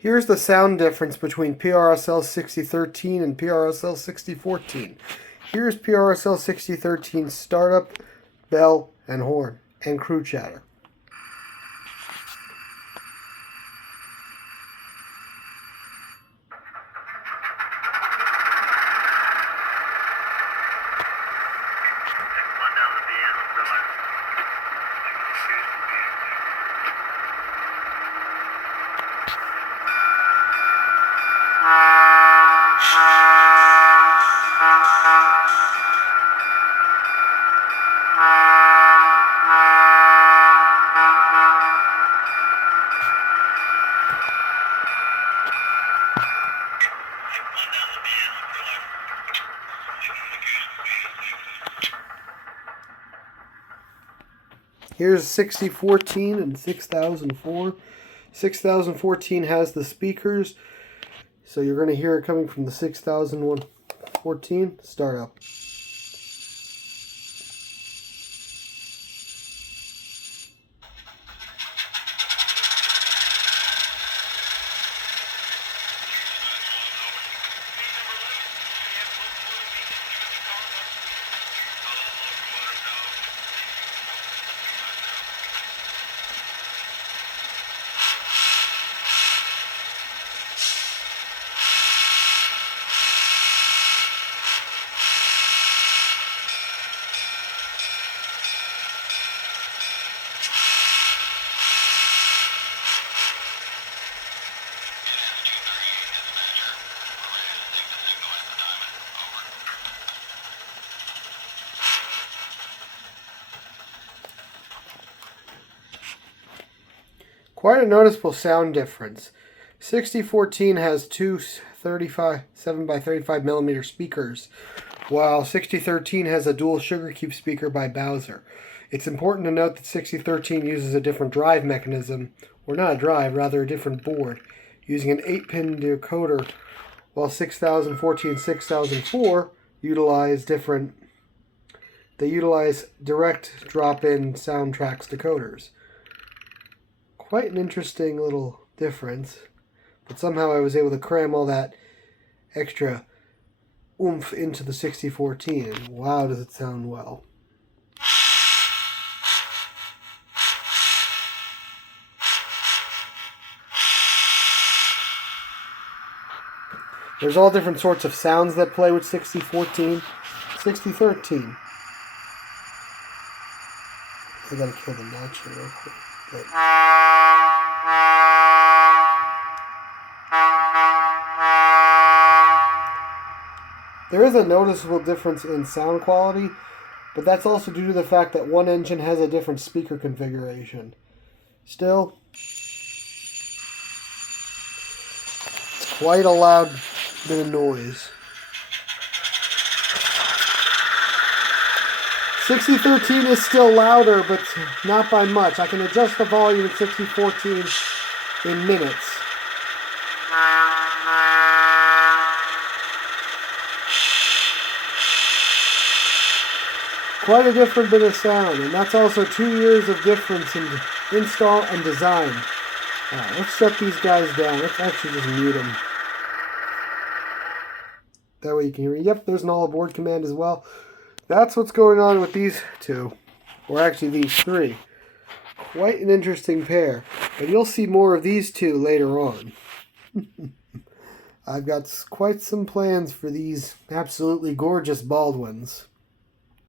Here's the sound difference between PRSL 6013 and PRSL 6014. Here's PRSL 6013 startup, bell, and horn, and crew chatter. Here's 6014 and 6004. 6014 has the speakers, so you're going to hear it coming from the 6014 startup. Quite a noticeable sound difference. 6014 has two 7x35mm speakers, while 6013 has a dual Sugarcube speaker by Bowser. It's important to note that 6013 uses a different drive mechanism, or not a drive, rather a different board, using an 8-pin decoder, while 6014 and 6004 utilize direct drop-in Soundtraxx decoders. Quite an interesting little difference, but somehow I was able to cram all that extra oomph into the 6014, and wow, does it sound well. There's all different sorts of sounds that play with 6014, 6013. I gotta kill the notch here real quick. But there is a noticeable difference in sound quality, but that's also due to the fact that one engine has a different speaker configuration. Still, it's quite a loud bit of noise. 6013 is still louder, but not by much. I can adjust the volume at 6014 in minutes. Quite a different bit of sound, and that's also 2 years of difference in install and design. Alright, let's shut these guys down. Let's actually just mute them. That way you can hear me. Yep, there's an all aboard command as well. That's what's going on with these two, or actually these three. Quite an interesting pair, but you'll see more of these two later on. I've got quite some plans for these absolutely gorgeous Baldwins.